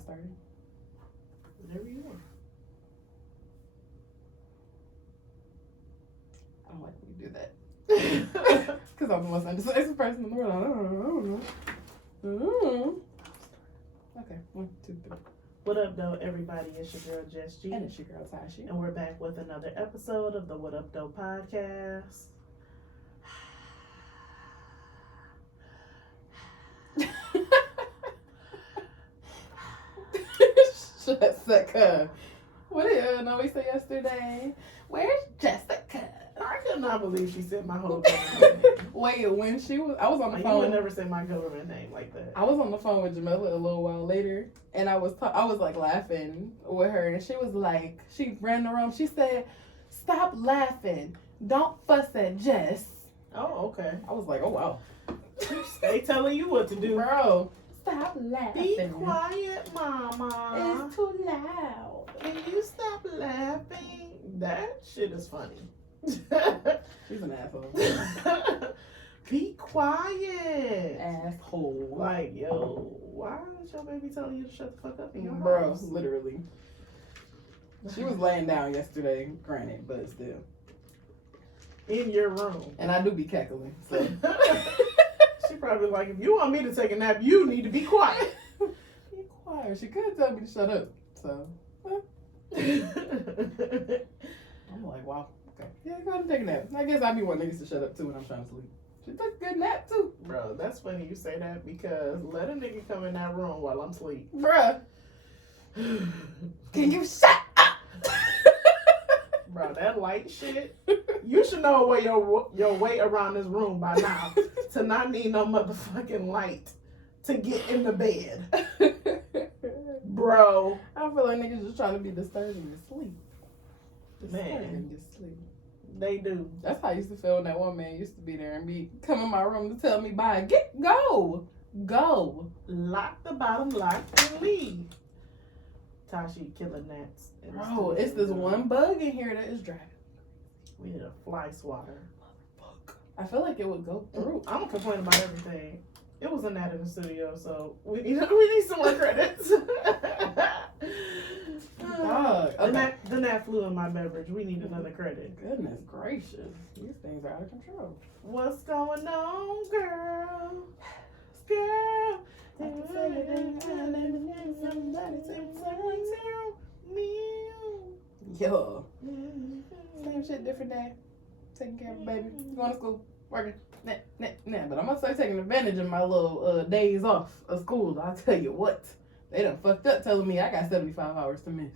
started? Whatever you want. I don't like when you do that. Because I'm the most indecisive person in the world. I don't know. Okay, 1, 2, 3. What up, though, everybody? It's your girl, Jess G. And it's your girl, Tashi. And we're back with another episode of the What Up, Though podcast. Jessica. What did we say yesterday? Where's Jessica? I could not believe she said my whole government name. Wait, when I was on the You phone. would never say my government name like that. I was on the phone with Jamila a little while later, and I was like laughing with her, and she was like, she ran the room. She said, "Stop laughing. Don't fuss at Jess." Oh, okay. I was like, "Oh wow." They telling you what to do. Bro, stop laughing. Be quiet, mama. It's too loud. Can you stop laughing? That shit is funny. She's an asshole. Be quiet. Asshole. Like, yo, why is your baby telling you to shut the fuck up in your Bro, house? literally. She was laying down yesterday, granted, but still. In your room. And I do be cackling, so. She probably like, if you want me to take a nap, you need to be quiet. Be quiet. She could tell me to shut up, so. I'm like, wow. Okay. Yeah, go ahead and take a nap. I guess I be wanting niggas to shut up too when I'm trying to sleep. She took a good nap too. Bro, that's funny you say that because let a nigga come in that room while I'm asleep. Bruh. Can you shut up? Bro, that light shit. You should know where your way around this room by now to not need no motherfucking light to get in the bed. Bro. I feel like niggas just trying to be disturbing your sleep. Man. Disturbing your sleep. They do. That's how I used to feel when that one man used to be there and be come in my room to tell me bye. Go. Lock the bottom lock and leave. Tashi killing gnats. Bro, it's this one bug in here that is driving. We need a fly swatter. Motherfucker. I feel like it would go through. I'm gonna complain about everything. It was a gnat in the studio, so we need some more credits. Dog. Okay. The gnat flew in my beverage. We need another credit. Goodness gracious. These things are out of control. What's going on, girl? Girl. Yo. Same shit, different day. Taking care of a baby. Going to school. Working. Nah. But I'm going to start taking advantage of my little days off of school. I'll tell you what. They done fucked up telling me I got 75 hours to miss.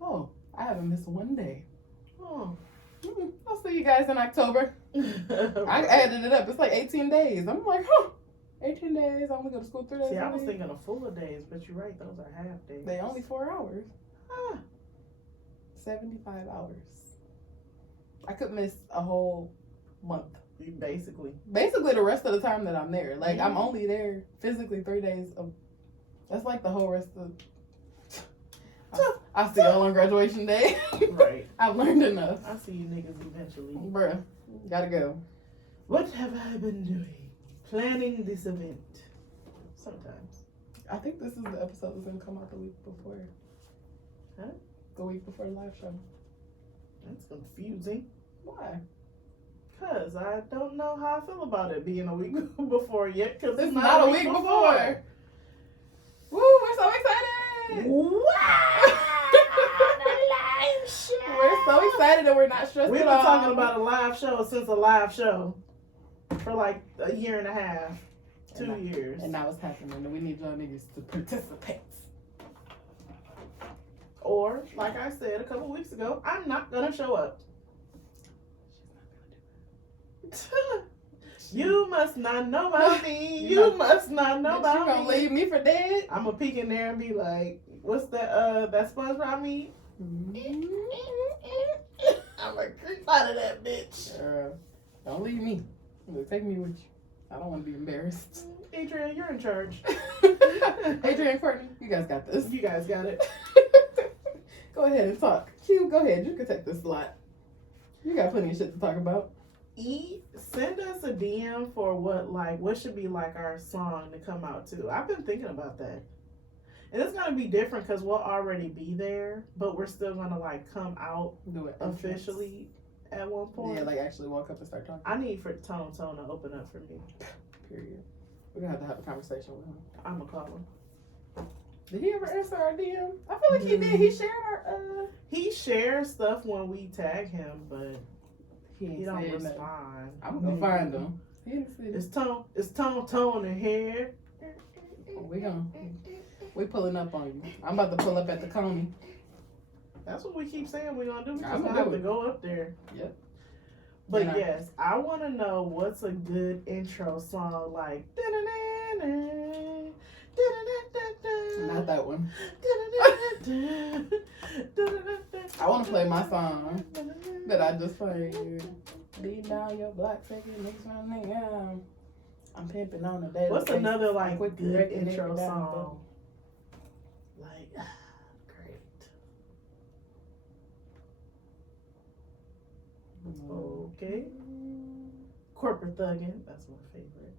Oh, I haven't missed one day. Oh. I'll see you guys in October. I added it up. It's like 18 days. I'm like, 18 days. I only go to school 3 days. See, I a was week. thinking of fuller days, but you're right. Those are half days. They only 4 hours. Ah. 75 hours. I could miss a whole month. You basically. Basically, the rest of the time that I'm there. Like, Yeah. I'm only there physically 3 days. That's like the whole rest of. I'll see y'all on graduation day. Right. I've learned enough. I'll see you niggas eventually. Bruh, gotta go. What have I been doing? Planning this event. Sometimes. I think this is the episode that's gonna come out the week before. Huh? The week before the live show. That's confusing. Why? Because I don't know how I feel about it being a week before yet. Because It's not a week before. Woo, we're so excited! Wow! We're so excited that we're not stressed We've at been all. talking about a live show since a live show for like a year and a half, 2 years. And now it's happening, and we need y'all niggas to participate. Or, like I said a couple weeks ago, I'm not gonna show up. You must not know about me. You must not know But you about gonna me. leave me for dead? I'm gonna peek in there and be like, "What's that? That SpongeBob meat?" I'm gonna creep out of that bitch. Don't leave me. Take me with you. I don't want to be embarrassed. Adrian, you're in charge. Adrian, Courtney, you guys got this. You guys got it. Go ahead and talk. Q, go ahead. You can take this slot. You got plenty of shit to talk about. Send us a DM for what should be like our song to come out to. I've been thinking about that. And it's gonna be different because we'll already be there, but we're still gonna like come out Do it officially at one point. Yeah, like actually walk up and start talking. I need for Tone to open up for me. Period. We're gonna have a conversation with him. I'm gonna call him. Did he ever answer our DM? I feel like he did. He shared our He shares stuff when we tag him, but he he ain't don't said nothing. respond. I'm gonna find him. He didn't see It's Tone in here. We pulling up on you. I'm about to pull up at the Coney. That's what we keep saying we're gonna do. We I'ma just have do to it. go up there. Yep. But And yes, I want to know what's a good intro song like. Not that one. I want to play my song that I just played. Beat down your block, take it next my nigga. I'm pimping on the day. What's another like Quick good record, intro record, song? Like, great. Okay. Corporate Thuggin', that's my favorite.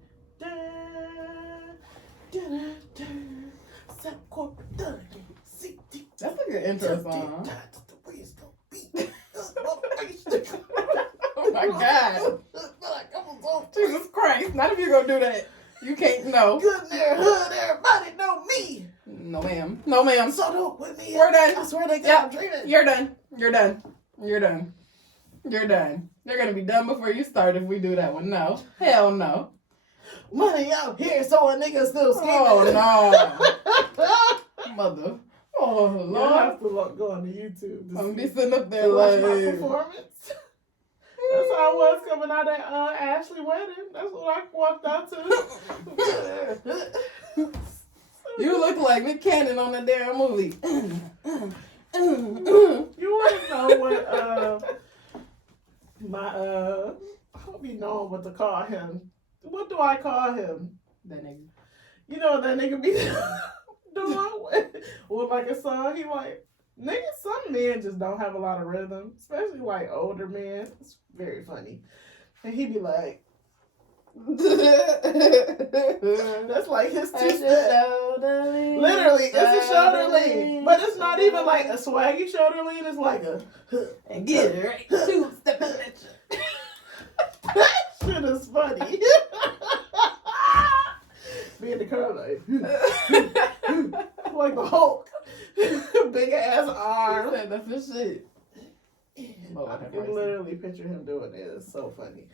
Set corporate thuggin'. That's a good intro song. Oh my God. Jesus Christ. Not if you're going to do that. You can't, no. Good in their hood, everybody know me. No, ma'am. No, ma'am. So don't with me. We're done. I swear they Yep. got dreaming. You're done. You're done. You're done. You're done. They're going to be done before you start if we do that one. No. Hell no. Money out here, so a nigga still scheming. Oh, no. Mother. Oh, You'll Lord. have to go on the YouTube I'm going to to be sitting up there watch my like... performance. That's how I was coming out at Ashley wedding. That's what I walked out to. You look like Nick Cannon on the damn movie. You want to know what I don't be knowing what to call him. What do I call him? That nigga. You know what that nigga be doing with like a song? He like, nigga, some men just don't have a lot of rhythm, especially like older men. It's very funny. And he be like, that's like his two-step. Literally, it's a shoulder lean. But it's not even like a swaggy shoulder lean. It's like a... And get it right. Two-step. That shit is funny. Me and the girl like the Hulk. Big ass arms. That's the shit. I can literally picture him doing it. It's so funny.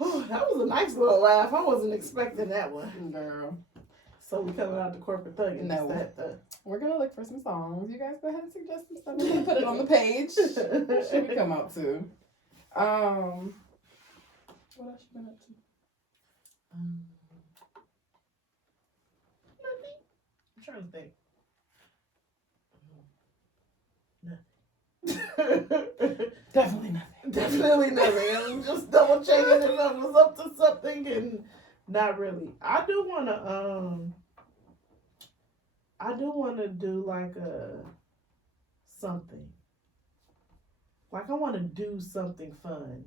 Oh, that was a nice little laugh. I wasn't expecting that one. Girl. So we coming out the corporate thugging. No. We're going to look for some songs. You guys go ahead and suggest some stuff. We're going to put it on the page. What should we come out to? What else you been up to? Nothing. I'm trying to think. Definitely nothing. Definitely nothing. I'm just double checking if I was up to something and not really. I do wanna do like something. Like I wanna do something fun.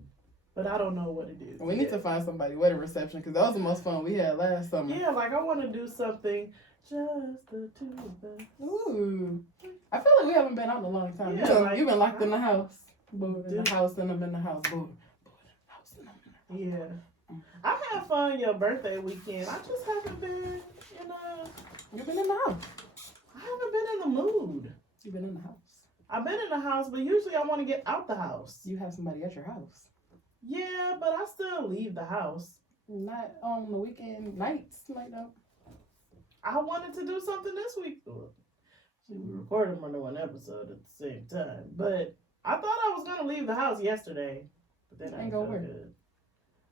But I don't know what it is. We need to find somebody wedding reception because that was the most fun we had last summer. Yeah, like I wanna do something just the two of us. Ooh. I feel like we haven't been out in a long time. Yeah, So like, you've been locked in the house. Bored in Dude. the house and I'm in the house. Bored in the house and I'm in the house. Yeah. I had fun your birthday weekend. I just haven't been You've been in the house. I haven't been in the mood. You've been in the house. I've been in the house, but usually I want to get out the house. You have somebody at your house. Yeah, but I still leave the house. Not on the weekend nights like that. I wanted to do something this week. We recorded more than one episode at the same time. But I thought I was going to leave the house yesterday. But then I Ain't didn't go feel where? good.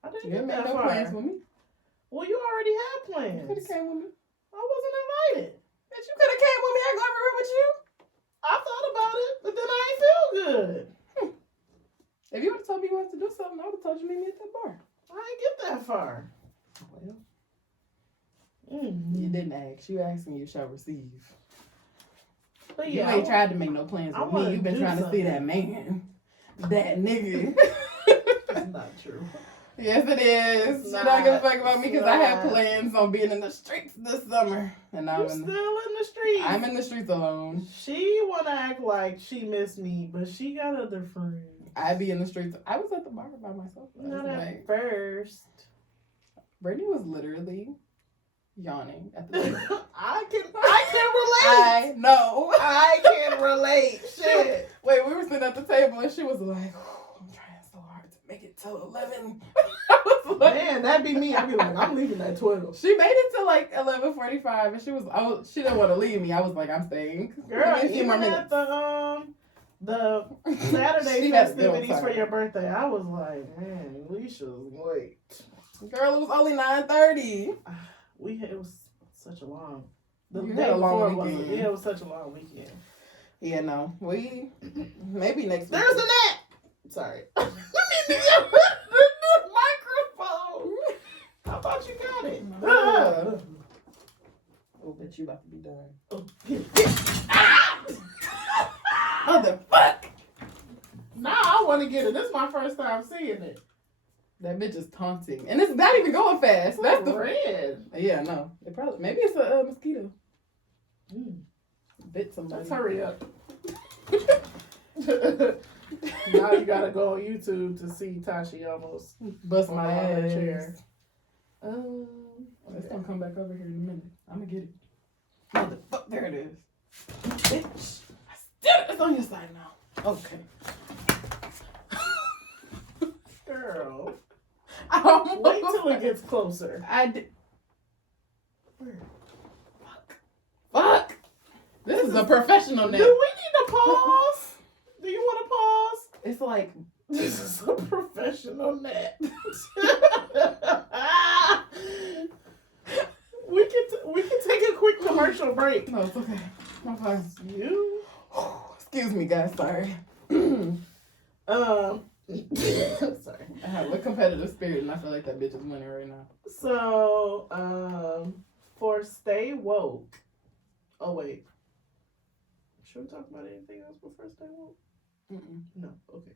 I didn't You get ain't made that no far. plans with me. Well, you already had You plans. could have came with me. I wasn't invited. Bitch, you could have came with me. I go everywhere with you. I thought about it, but then I ain't feel good. If you would have told me you wanted to do something, I would have told you to meet me at that bar. I ain't get that far. Well, Mm. you didn't ask. You asked and you shall receive. But You yeah, ain't tried to make no plans I with wanna me. You've been do trying to see something. that man. That nigga. That's not true. Yes, it is. It's She don't give a not. fuck about me because It's I have not. plans on being in the streets this summer. And I'm still in the streets. I'm in the streets alone. She wanna act like she missed me, but she got other friends. I be in the streets. I was at the bar by myself. Not last at night. first. Brittany was literally yawning at the table. I can relate. I know. I can relate. Shit. Wait, we were sitting at the table and she was like, oh, I'm trying so hard to make it till 11. I was like, Man, that'd be me. I'd be like, I'm leaving at 12. she made it to like 11:45 and she didn't want to leave me. I was like, I'm staying. Girl, Give me a few more even minutes. at the Saturday She had to go festivities for outside. your birthday, I was like, man, we should wait. Girl, it was only 9:30. It was such a long. The You day had a long before wasn't. weekend. Yeah, it was such a long weekend. Yeah, no. We maybe next week. There's a net. Sorry. Let me see the microphone. How about you got it? Oh, bet you about to be done. Oh, get. Motherfuck! Nah, I want to get it. This is my first time seeing it. That bitch is taunting, and it's not even going fast. That's the red. Yeah, no. It probably maybe it's a mosquito. Mm. Bit somebody. Let's hurry up. Now you gotta go on YouTube to see Tashi almost Bust my on her ass. chair. It's gonna come back over here in a minute. I'm gonna get it. Motherfuck, there it is. Bitch. It's on your side now. Okay. Girl, I'm wait till it gets closer. I did. Fuck. This is a professional Do we name. need to pause? Do you want to pause? It's like This is a professional net. we can take a quick commercial break. no, it's okay. I'm fine. You Excuse me, guys. Sorry. sorry. I have a competitive spirit, and I feel like that bitch is winning right now. So, for Stay Woke. Oh wait. Should we talk about anything else before Stay Woke? No. Okay.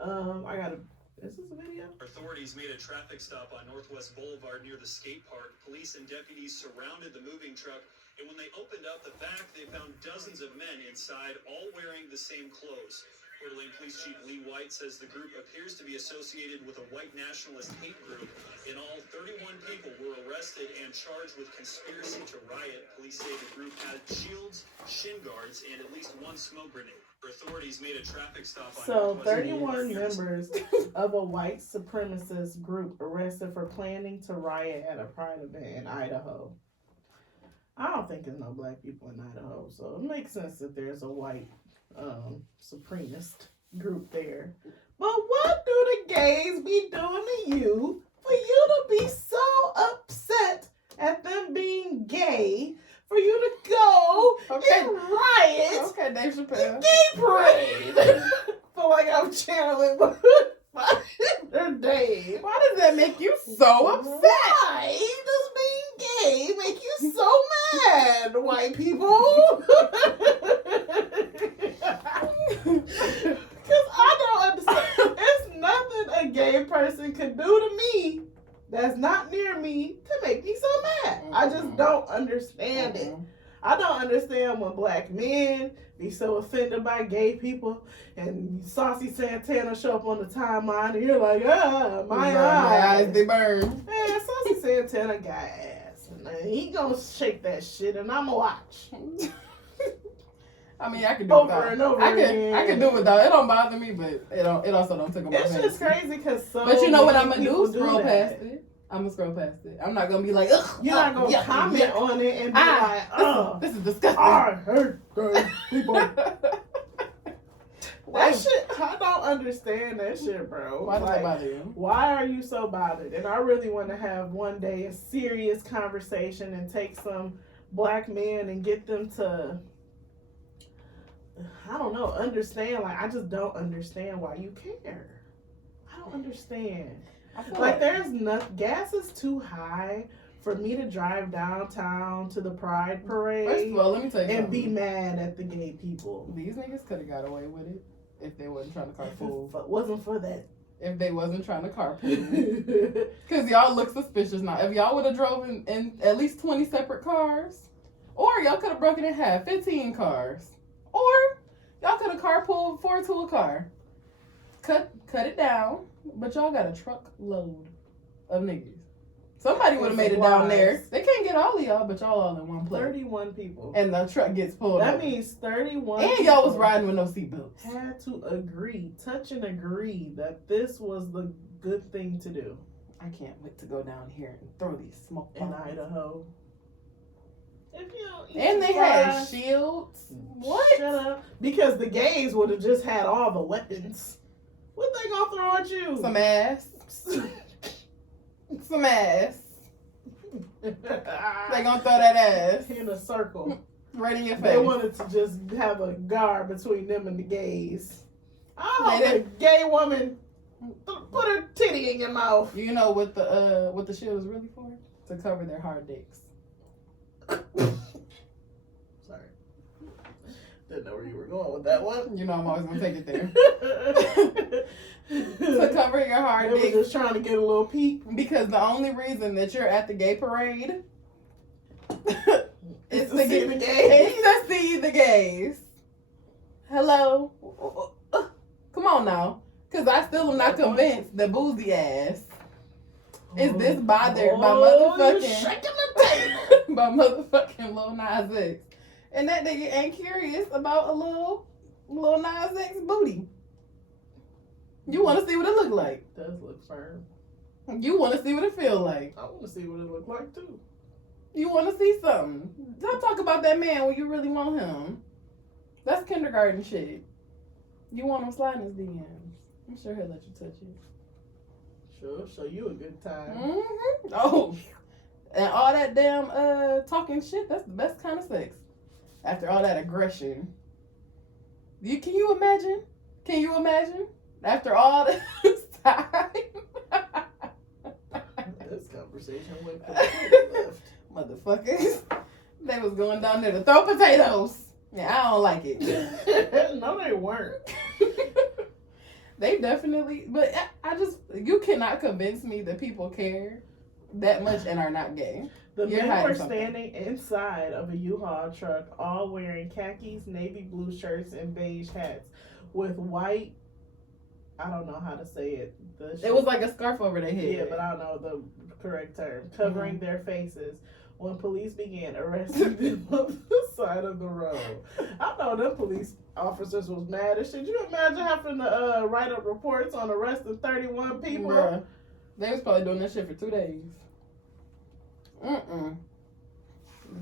I gotta. Is this a video? Authorities made a traffic stop on Northwest Boulevard near the skate park. Police and deputies surrounded the moving truck, and when they opened up the back, they found dozens of men inside, all wearing the same clothes. Coeur d'Alene Police Chief Lee White says the group appears to be associated with a white nationalist hate group. In all, 31 people were arrested and charged with conspiracy to riot. Police say the group had shields, shin guards, and at least one smoke grenade. Authorities made a traffic stop on So, Northwest 31 Boulevard. members of a white supremacist group arrested for planning to riot at a pride event in Idaho. I don't think there's no black people in Idaho, so it makes sense that there's a white supremacist group there. But what do the gays be doing to you for you to be so upset at them being gay for you to go and riot Okay, Dave Chappelle. gay parade? Feel like I'm channeling their day. Why does that make you so upset? Why does being gay make you so mad, white people? Because I don't understand. It's nothing a gay person can do to me that's not near me to make me so mad. I just don't understand it. I don't understand when black men be so offended by gay people and Saucy Santana show up on the timeline and you're like, my eyes. they burn. Man, Saucy Santana got ass. And he gonna shake that shit and I'ma watch. I mean, I can do Over it and over I again. can do it without. It don't bother me, but it also don't take my It's just crazy because so But you know what many I'm gonna people do? Scroll that. past it. I'm gonna scroll past it. I'm not gonna be like, ugh. You're not gonna yuck, comment yuck. on it and be like, oh, This is disgusting. I hate gay people. That shit, I don't understand that shit, bro. Why does Like, that bother you? why are you so bothered? And I really want to have one day a serious conversation and take some black men and get them to, I don't know, understand. Like, I just don't understand why you care. I don't understand. I feel Like, there's nothing, gas is too high for me to drive downtown to the Pride First Parade of all, let me tell you and be something. mad at the gay people. These niggas could have got away with it if they wasn't trying to call If fools. it wasn't for that if they wasn't trying to carpool. Because y'all look suspicious now. If y'all would have drove in at least 20 separate cars, or y'all could have broken it in half, 15 cars, or y'all could have carpooled 4 to a car. Cut it down, but y'all got a truckload of niggas. Somebody would have made it down there. They can't get all of y'all, but y'all all in one place. 31 people. And the truck gets pulled That over. means 31 And y'all was riding with no seatbelts. had to touch and agree that this was the good thing to do I can't wait to go down here and throw these smoke in bombs. Idaho. If you don't eat And they some had fries, shields. What? Shut up. Because the gays would have just had all the weapons. What they gonna throw at you? Some ass. Some ass. They gonna throw that ass in a circle. right in your face. They wanted to just have a guard between them and the gays. Oh, They the gay woman put her titty in your mouth. You know what the shield is really for? To cover their hard dicks. Sorry. Didn't know where you were going with that one. You know I'm always gonna take it there. To cover your hard They were dicks. just trying to get a little peek. Because the only reason that you're at the gay parade is to see the gays. It's to see the gays. Hello? Come on now. Because I still am not convinced that boozy ass is this bothered by you're motherfucking shaking the table. by motherfucking Lil Nas X. And that nigga ain't curious about a Lil Nas X booty. You want to see what it look like. It does look firm. You want to see what it feel like. I want to see what it look like too. You want to see something. Don't talk about that man when you really want him. That's kindergarten shit. You want him sliding his DMs. I'm sure he'll let you touch it. Sure, show you a good time. Mm-hmm. Oh. And all that damn talking shit, that's the best kind of sex. After all that aggression. Can you imagine? Can you imagine? After all this time. This conversation went completely left. Motherfuckers. They was going down there to throw potatoes. Yeah, I don't like it. No, they weren't. They definitely, but I just, you cannot convince me that people care that much and are not gay. The You're men hiding were something. standing inside of a U-Haul truck, all wearing khakis, navy blue shirts, and beige hats with white, I don't know how to say it. It was like a scarf over their head. Yeah, but I don't know the correct term. Covering their faces when police began arresting them on the side of the road. I know them police officers was mad as shit. You imagine having to write up reports on arresting 31 people? Bruh. They was probably doing that shit for 2 days.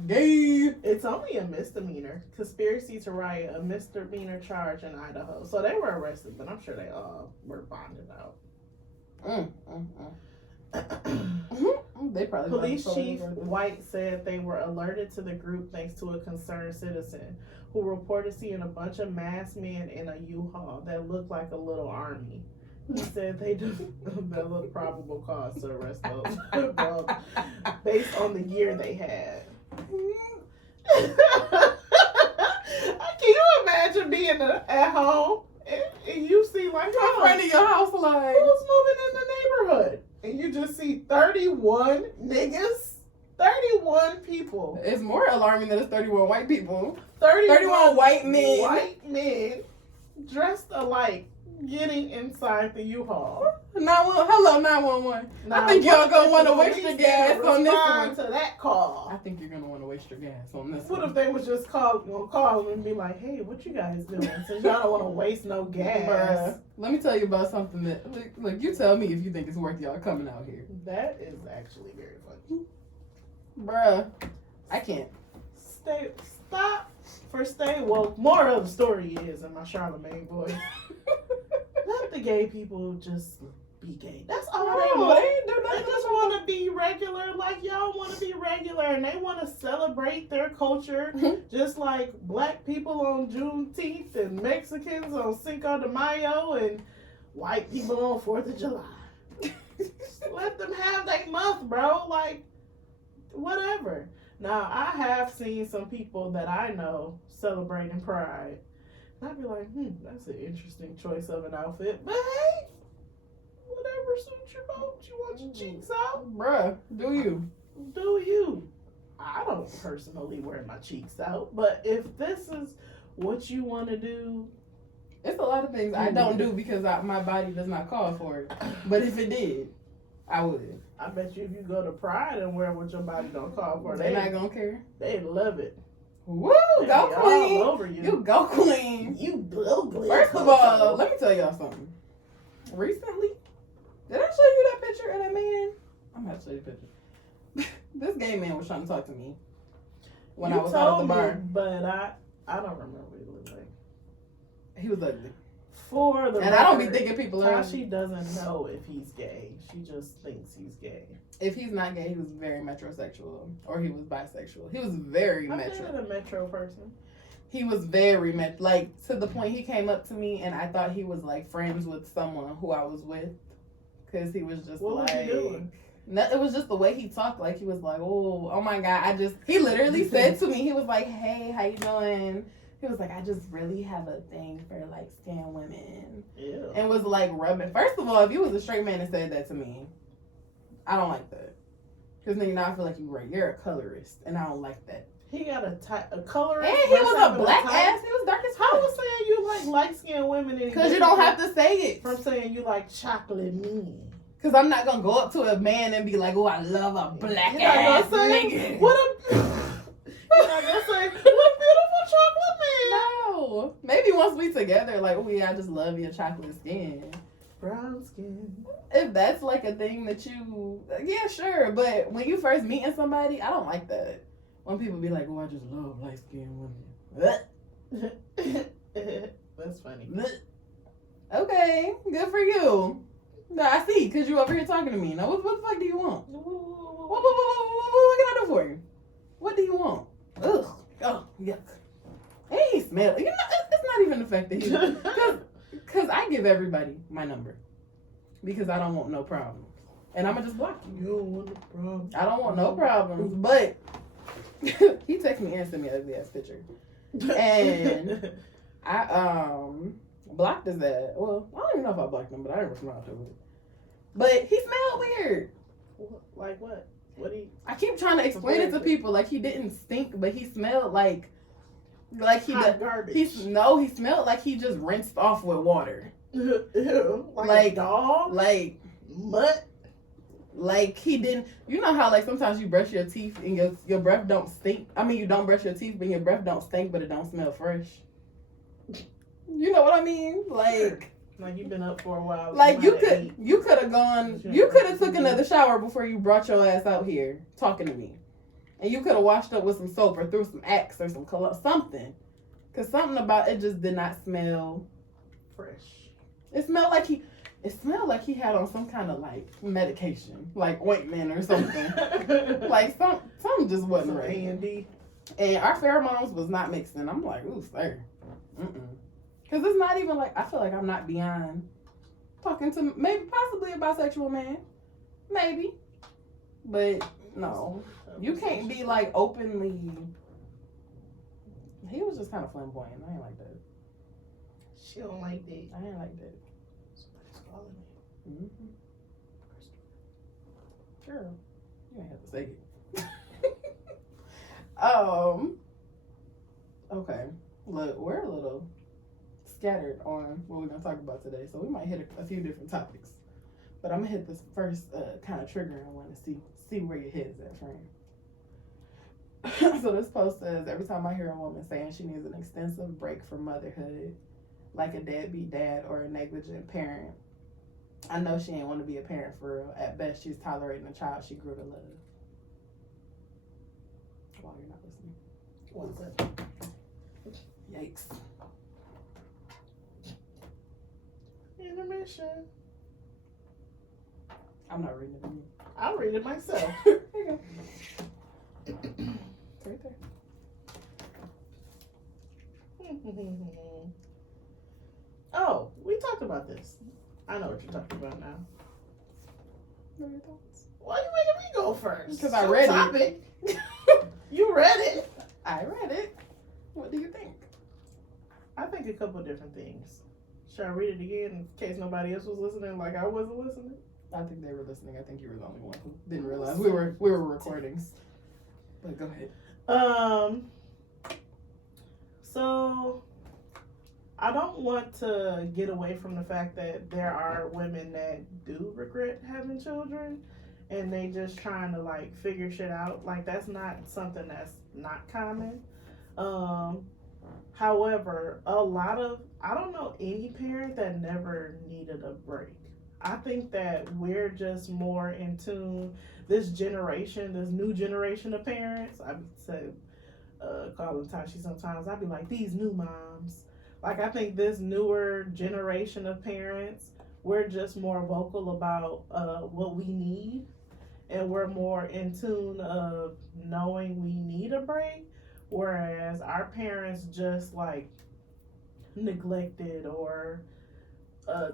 Gay. It's only a misdemeanor. Conspiracy to riot, a misdemeanor charge in Idaho. So they were arrested, but I'm sure they all were bonded out. They probably Police Chief White said they were alerted to the group thanks to a concerned citizen who reported seeing a bunch of masked men in a U-Haul that looked like a little army. He said they developed probable cause to arrest those adults based on the gear they had. Can you imagine being at home and you see like in front of your house like who's moving in the neighborhood? And you just see 31 niggas, 31 people. it's more alarming that it's 31 white people. 31 white men. White men dressed alike getting inside the U-Haul. Hello 911. I think y'all gonna want to waste your gas on this one. To that call. I think you're gonna want to waste your gas on this What one. if they was just call them and be like, hey, what you guys doing? Since y'all don't want to waste no gas. Bruh, let me tell you about something that look, you tell me if you think it's worth y'all coming out here. That is actually very funny. Bruh, I can't. Stay woke. More of the story is in my Charlemagne voice. Let the gay people just be gay. That's all they No, want. they ain't do They nothing. just want to be regular, like y'all want to be regular, and they want to celebrate their culture, just like black people on Juneteenth and Mexicans on Cinco de Mayo and white people on 4th of July. Let them have their month, bro. Like, whatever. Now, I have seen some people that I know celebrating Pride. And I'd be like, that's an interesting choice of an outfit. But hey, whatever suits your boat. You want your cheeks out? Bruh, do you? Do you? I don't personally wear my cheeks out, but if this is what you want to do, It's a lot of things I don't do because my body does not call for it. But if it did, I would. I bet you if you go to Pride and wear what your body don't call for, They're not gonna care. They'd love it. Woo, They'd go be queen. all over you. You go queen. You ugly. First of all, let me tell y'all something. Recently, did I show you that picture of that man? I'm about to show you the picture. This gay man was trying to talk to me when I was out at the bar. But I don't remember what he looked like. He was ugly. For the And I don't be record, thinking people are ugly. Tashi doesn't know if he's gay. She just thinks he's gay. If he's not gay, he was very metrosexual. Or he was bisexual. He was very I'm metro. a metro person. He was very like to the point he came up to me and I thought he was like friends with someone who I was with, because he was just What like, was he doing? No, it was just the way he talked. Like he was like, oh my god, he literally said to me, he was like, hey, how you doing? He was like, I just really have a thing for light skinned women. Ew. And was like rubbing. First of all, if you was a straight man and said that to me, I don't like that. Because nigga, now I feel like you're a colorist, and I don't like that. He got a color. And he was a black ass. He was dark as How fuck. was saying you like light skinned women? Because you don't have to say it. From saying you like chocolate mean. Because I'm not going to go up to a man and be like, oh, I love a black You're not ass gonna say, nigga. What a... You're not gonna say, what a beautiful chocolate man. No. Maybe once we together, like, oh yeah, I just love your chocolate skin. Brown skin. If that's like a thing that you, yeah, sure. But when you first meeting somebody, I don't like that. When people be like, oh, I just love light skinned women. That's funny. Okay, good for you. No, I see, because you over here talking to me. Now, what the fuck do you want? What can I do for you? What do you want? Ugh. Oh, yuck. And he smell. You know, it's not even the fact that he... Because I give everybody my number. Because I don't want no problems. And I'm going to just block you. You don't want a problem. I don't want no problems. But he texted me and sent me an ugly ass picture. And I blocked his ass. Well, I don't even know if I blocked him, but I didn't respond to it. But he smelled weird. Like what? What do you... I keep trying to explain it to people. Like, he didn't stink, but he smelled like he hot garbage. he smelled like he just rinsed off with water. Ew. Like Like- a dog? Like Mutt? Like he didn't. You know how like sometimes you brush your teeth and your breath don't stink. I mean, you don't brush your teeth, but your breath don't stink, but it don't smell fresh. You know what I mean? Like you've been up for a while. Like you might could have gone. You could have took another shower before you brought your ass out here talking to me, and you could have washed up with some soap or threw some Axe or some something, cause something about it just did not smell fresh. It smelled like he had on some kind of like medication, like ointment or something. Like something just wasn't right. A&D. And our pheromones was not mixing. I'm like, ooh, sir. Because it's not even like, I feel like I'm not beyond talking to maybe possibly a bisexual man. Maybe. But no. You can't be like openly. He was just kind of flamboyant. I ain't like that. She don't like that. I ain't like that. Somebody's calling me. Girl, you ain't have to say it. Okay. Look, we're a little scattered on what we're gonna talk about today, so we might hit a few different topics. But I'm gonna hit this first kind of triggering one to see where your head's at, friend. So this post says, every time I hear a woman saying she needs an extensive break from motherhood, like a deadbeat dad or a negligent parent, I know she ain't want to be a parent for real. At best, she's tolerating a child she grew to love. Wow, you're not listening. What's that? Yikes. Intermission. I'm not reading it to you. I'll read it myself. There you go. It's right there. Oh, we talked about this. I know what you're talking about now. What are your thoughts? Why are you making me go first? Because I read it. You read it. I read it. What do you think? I think a couple of different things. Should I read it again in case nobody else was listening like I wasn't listening? I think they were listening. I think you were the only one who didn't realize we were recording. But go ahead. So I don't want to get away from the fact that there are women that do regret having children and they just trying to like figure shit out. Like that's not something that's not common. However, I don't know any parent that never needed a break. I think that we're just more in tune. This new generation of parents, I say, call them Tashi sometimes. I'd be like, these new moms. Like, I think this newer generation of parents, we're just more vocal about what we need. And we're more in tune of knowing we need a break. Whereas our parents just like neglected or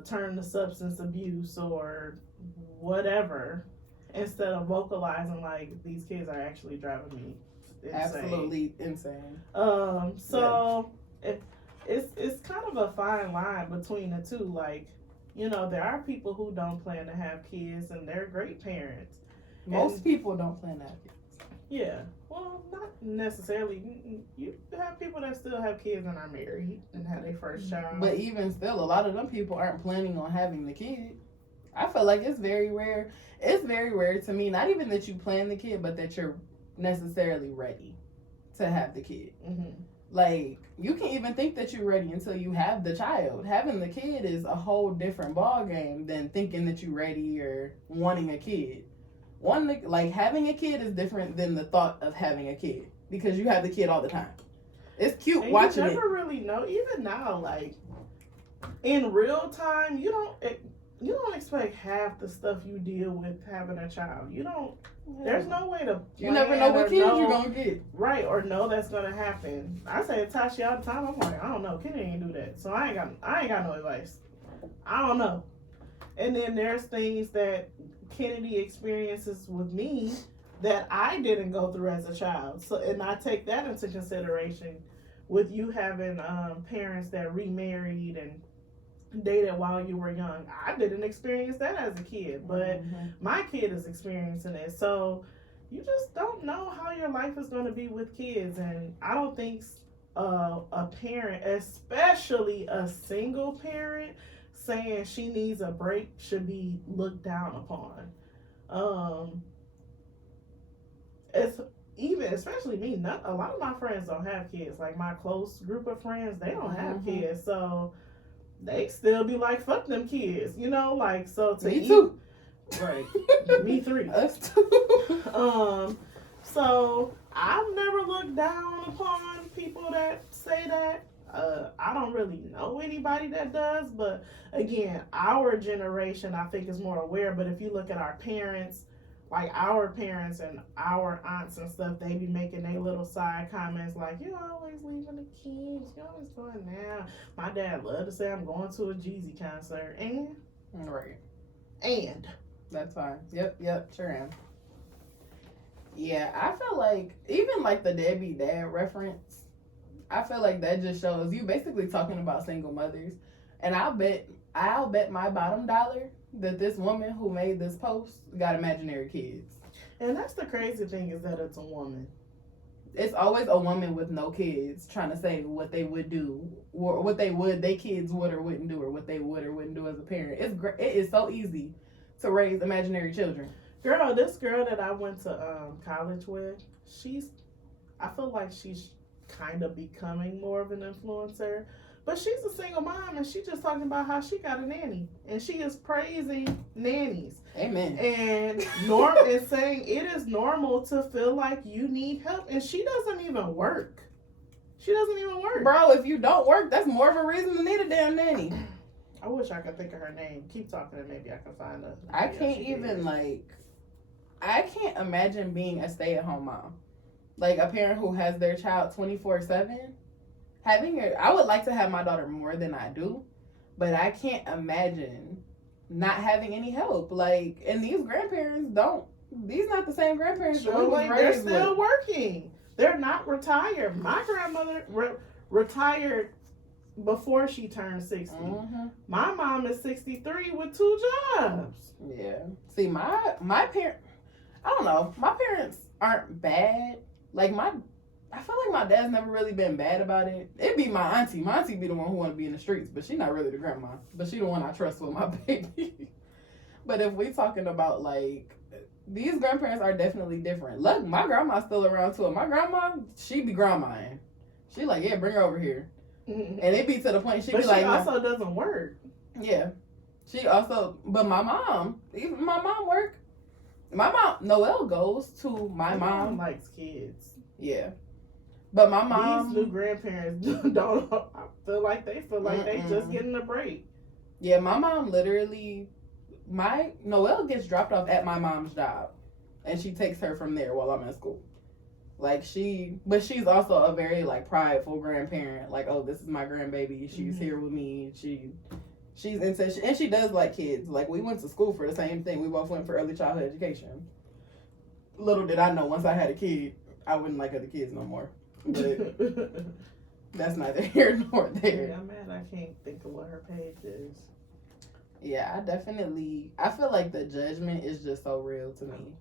turn to substance abuse or whatever instead of vocalizing like these kids are actually driving me insane. Absolutely insane. So it's kind of a fine line between the two. Like, you know, there are people who don't plan to have kids and they're great parents. Most people don't plan to have kids. Yeah. Well, not necessarily. You have people that still have kids and are married and have their first child. But even still, a lot of them people aren't planning on having the kid. I feel like it's very rare. It's very rare to me, not even that you plan the kid, but that you're necessarily ready to have the kid. Mm-hmm. Like, you can't even think that you're ready until you have the child. Having the kid is a whole different ball game than thinking that you're ready or wanting a kid. Having a kid is different than the thought of having a kid because you have the kid all the time. It's cute and watching it. You never really know. Even now, like in real time, you don't expect half the stuff you deal with having a child. You don't. There's no way to. You never know what kid you're gonna get. Right, or know that's gonna happen. I say to Tashi all the time. I'm like, I don't know. Kenny ain't do that, so I ain't got no advice. I don't know. And then there's things that Kennedy experiences with me that I didn't go through as a child. So, and I take that into consideration with you having parents that remarried and dated while you were young. I didn't experience that as a kid, but my kid is experiencing it. So you just don't know how your life is going to be with kids. And I don't think a parent, especially a single parent, saying she needs a break should be looked down upon. Especially me, a lot of my friends don't have kids. Like my close group of friends, they don't have kids, so they still be like, fuck them kids, you know, like, so to me too. Right. Me three. Us too. So I've never looked down upon people that say that. I don't really know anybody that does, but again, our generation I think is more aware. But if you look at our parents, like our parents and our aunts and stuff, they be making their little side comments like, you always leaving the kids, you always going now. My dad loved to say I'm going to a Jeezy concert, and right, and that's fine. Yep, sure am. Yeah, I feel like even like the deadbeat dad reference, I feel like that just shows you basically talking about single mothers. And I'll bet my bottom dollar that this woman who made this post got imaginary kids. And that's the crazy thing, is that it's a woman. It's always a woman with no kids trying to say what they would do or what they kids would or wouldn't do, or what they would or wouldn't do as a parent. It is so easy to raise imaginary children. Girl, this girl that I went to college with, I feel like she's kind of becoming more of an influencer, but she's a single mom and she's just talking about how she got a nanny, and she is praising nannies. Amen. And is saying it is normal to feel like you need help, and she doesn't even work. Bro, if you don't work, that's more of a reason to need a damn nanny. I wish I could think of her name. Keep talking and maybe I can find her. I can't imagine being a stay-at-home mom. Like a parent who has their child 24/7. I would like to have my daughter more than I do, but I can't imagine not having any help. Like, and these grandparents these not the same grandparents. So like they're still working. They're not retired. My grandmother retired before she turned 60. Mm-hmm. My mom is 63 with 2 jobs. Yeah. See, my parents, I don't know. My parents aren't bad. Like I feel like my dad's never really been bad about it. It'd be my auntie. My auntie be the one who want to be in the streets, but she not really the grandma. But she the one I trust with my baby. But if we talking about like, these grandparents are definitely different. Look, my grandma's still around too. My grandma, she be grandmaing. She like, yeah, bring her over here. Mm-hmm. And it be to the point she But be she like, also doesn't work. yeah. She also, but my mom, even my mom work. My mom, Noelle goes to my mom. Likes kids. Yeah. But my mom. These new grandparents don't. I feel like they just getting a break. Yeah, my mom literally, Noelle gets dropped off at my mom's job. And she takes her from there while I'm in school. Like but she's also a very like prideful grandparent. Like, oh, this is my grandbaby. She's here with me. She's into, and she does like kids. Like, we went to school for the same thing. We both went for early childhood education. Little did I know, once I had a kid, I wouldn't like other kids no more. But that's neither here nor there. Yeah, I'm mad I can't think of what her page is. Yeah, I feel like the judgment is just so real to me.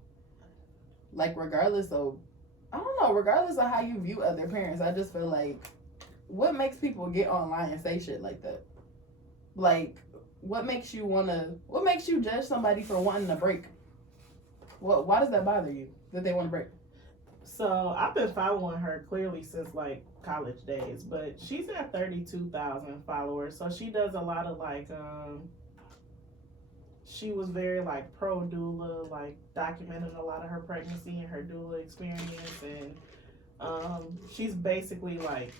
Like, regardless of how you view other parents, I just feel like, what makes people get online and say shit like that? Like, what makes you judge somebody for wanting a break? Why does that bother you, that they want a break? So, I've been following her clearly since, like, college days, but she's at 32,000 followers, so she does a lot of, like, she was very, like, pro-doula, like, documenting a lot of her pregnancy and her doula experience, and she's basically, like,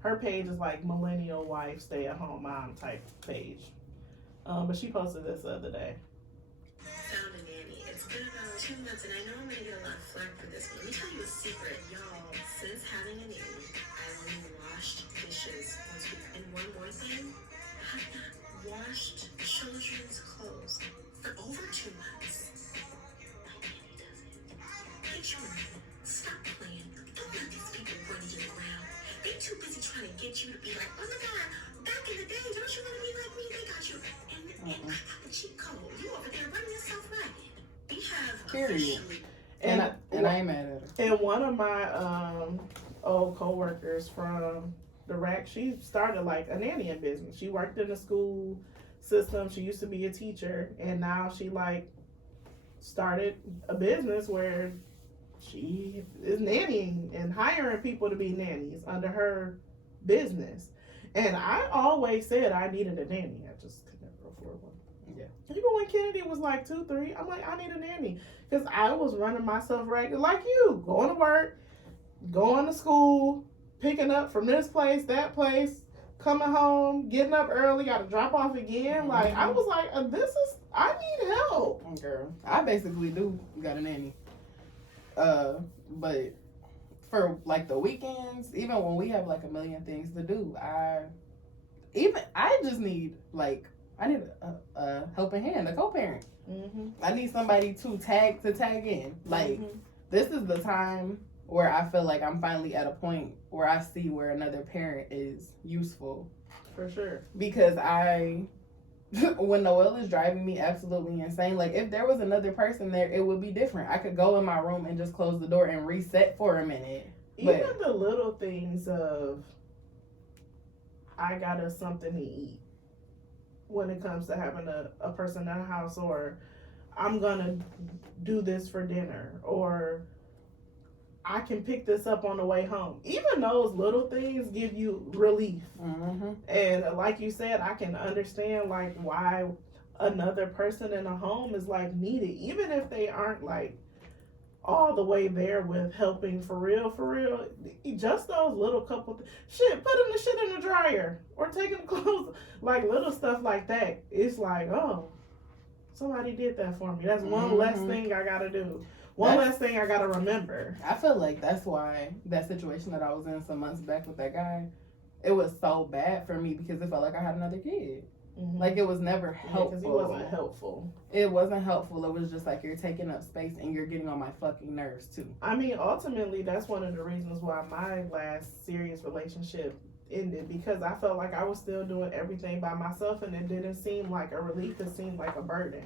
her page is, like, millennial wife, stay-at-home mom type page. But she posted this the other day. Found a nanny. It's been about 2 months, and I know I'm gonna get a lot of flack for this, but let me tell you a secret, y'all. Since having a nanny, I only washed dishes once a week. And one more thing, I have not washed children's clothes for over 2 months. My nanny does it. Get your nanny. Stop playing. Don't let these people run you to the ground. They too busy trying to get you to be like, oh my God, back in the day, don't you want to be like me? They got you. And I got the cheat code. You over there running yourself ragged. We have Period. officially. And I ain't mad at her. And one of my old co-workers from the rack, she started like a nannying business. She worked in the school system. She used to be a teacher, and now she like started a business where she is nannying and hiring people to be nannies under her business. And I always said I needed a nanny. I just could never afford one. Yeah. Even when Kennedy was like 2, 3, I'm like, I need a nanny. Because I was running myself ragged like you. Going to work, going to school, picking up from this place, that place, coming home, getting up early, got to drop off again. Like, I was like, I need help. Girl, I basically do got a nanny. But for like the weekends, even when we have like a million things to do, I just need like, I need a helping hand, a co-parent. Mm-hmm. I need somebody to tag in. Like, this is the time where I feel like I'm finally at a point where I see where another parent is useful. For sure. Because when Noelle is driving me absolutely insane, like, if there was another person there, it would be different. I could go in my room and just close the door and reset for a minute. Even the little things of, I got us something to eat. When it comes to having a person in the house, or I'm gonna do this for dinner, or I can pick this up on the way home. Even those little things give you relief. Mm-hmm. And like you said, I can understand like why another person in a home is like needed, even if they aren't like all the way there with helping for real. Just those little couple putting the shit in the dryer or taking the clothes, like little stuff like that. It's like, oh, somebody did that for me. That's one less thing I gotta do. One less thing I gotta remember. I feel like that's why that situation that I was in some months back with that guy, it was so bad for me because it felt like I had another kid. Mm-hmm. Like, it was never helpful. Because he wasn't helpful. It wasn't helpful. It was just like, you're taking up space and you're getting on my fucking nerves too. I mean, ultimately, that's one of the reasons why my last serious relationship ended because I felt like I was still doing everything by myself, and it didn't seem like a relief. It seemed like a burden,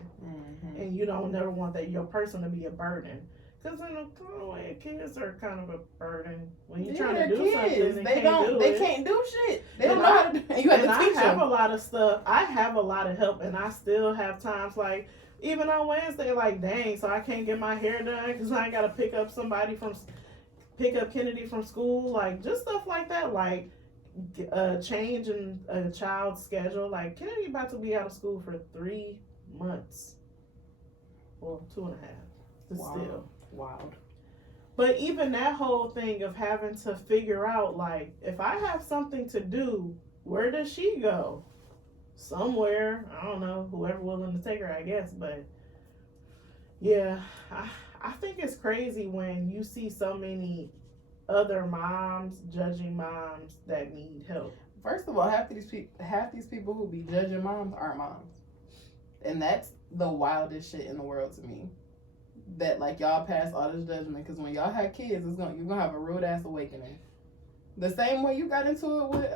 and you don't never want that your person to be a burden. Because in a way, kids are kind of a burden when you're trying to do something. And They can't do shit. They don't know how to do it. You have to teach I have them. a lot of stuff. I have a lot of help, and I still have times like even on Wednesday, like dang, so I can't get my hair done because I got to pick up Kennedy from school, like just stuff like that, like change in a child's schedule. Like Kennedy about to be out of school for 3 months, or 2.5. Wow. Still. Wild. But even that whole thing of having to figure out, like, if I have something to do, where does she go? Somewhere. I don't know. Whoever willing to take her, I guess. But, yeah. I think it's crazy when you see so many other moms judging moms that need help. First of all, half these people who be judging moms aren't moms. And that's the wildest shit in the world to me. That like y'all pass all this judgment because when y'all have kids, you're gonna have a rude ass awakening. The same way you got into it with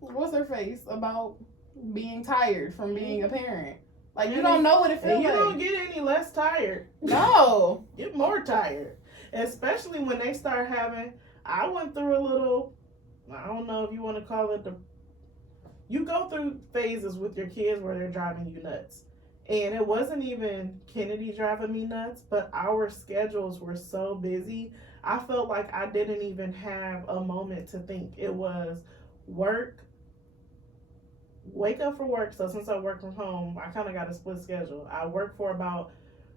what's her face about being tired from being a parent. Like you don't know what it feels like. You don't get any less tired. No, get more tired, especially when they start having. I went through a little. I don't know if you want to call it you go through phases with your kids where they're driving you nuts. And it wasn't even Kennedy driving me nuts, but our schedules were so busy. I felt like I didn't even have a moment to think. It was work, wake up for work. So since I work from home, I kind of got a split schedule. I work for about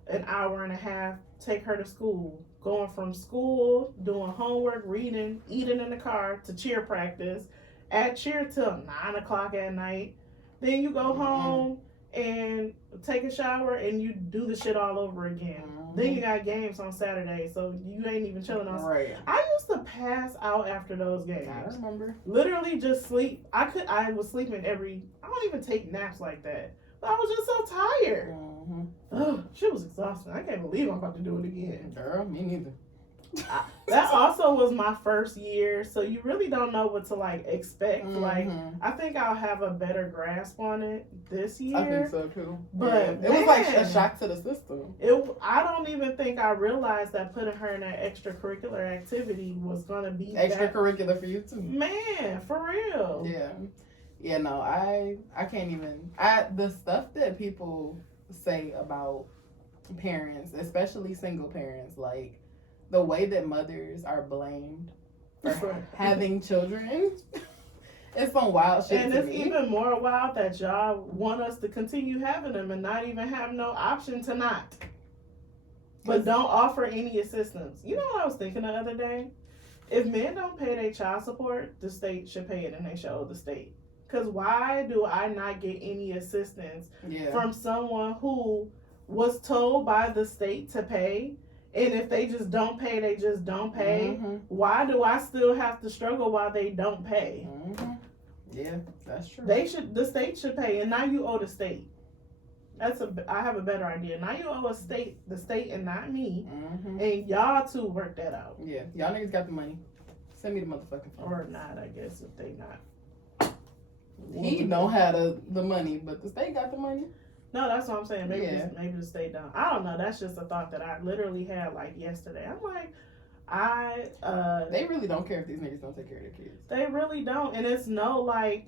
an hour and a half, take her to school, going from school, doing homework, reading, eating in the car to cheer practice, at cheer till 9 o'clock at night. Then you go home and take a shower and you do the shit all over again. Then you got games on Saturday, so you ain't even chilling on. Right. I used to pass out after those games. I remember. Literally just sleep. I was sleeping I don't even take naps like that. But I was just so tired. Ugh, shit was exhausting. I can't believe I'm about to do it again. Girl, me neither. That also was my first year, so you really don't know what to like expect. Like, I think I'll have a better grasp on it this year. I think so too. But it was like a shock to the system. I don't even think I realized that putting her in that extracurricular activity was gonna be extracurricular for you too. Man, for real. Yeah, no, I can't even. The stuff that people say about parents, especially single parents, like the way that mothers are blamed for having children. It's some wild shit. And it's even more wild that y'all want us to continue having them and not even have no option to not. But don't offer any assistance. You know what I was thinking the other day? If men don't pay their child support, the state should pay it and they should owe the state. Because why do I not get any assistance from someone who was told by the state to pay? And if they just don't pay, they just don't pay. Why do I still have to struggle while they don't pay? Yeah, that's true. The state should pay, and now you owe the state. I have a better idea. Now you owe the state and not me. And y'all two work that out. Yeah, y'all niggas got the money. Send me the motherfucking phone. Or not, I guess, if they not. He don't have the money, but the state got the money. No, that's what I'm saying. Maybe the state don't. I don't know. That's just a thought that I literally had like yesterday. I'm like, they really don't care if these niggas don't take care of their kids. They really don't. And it's no like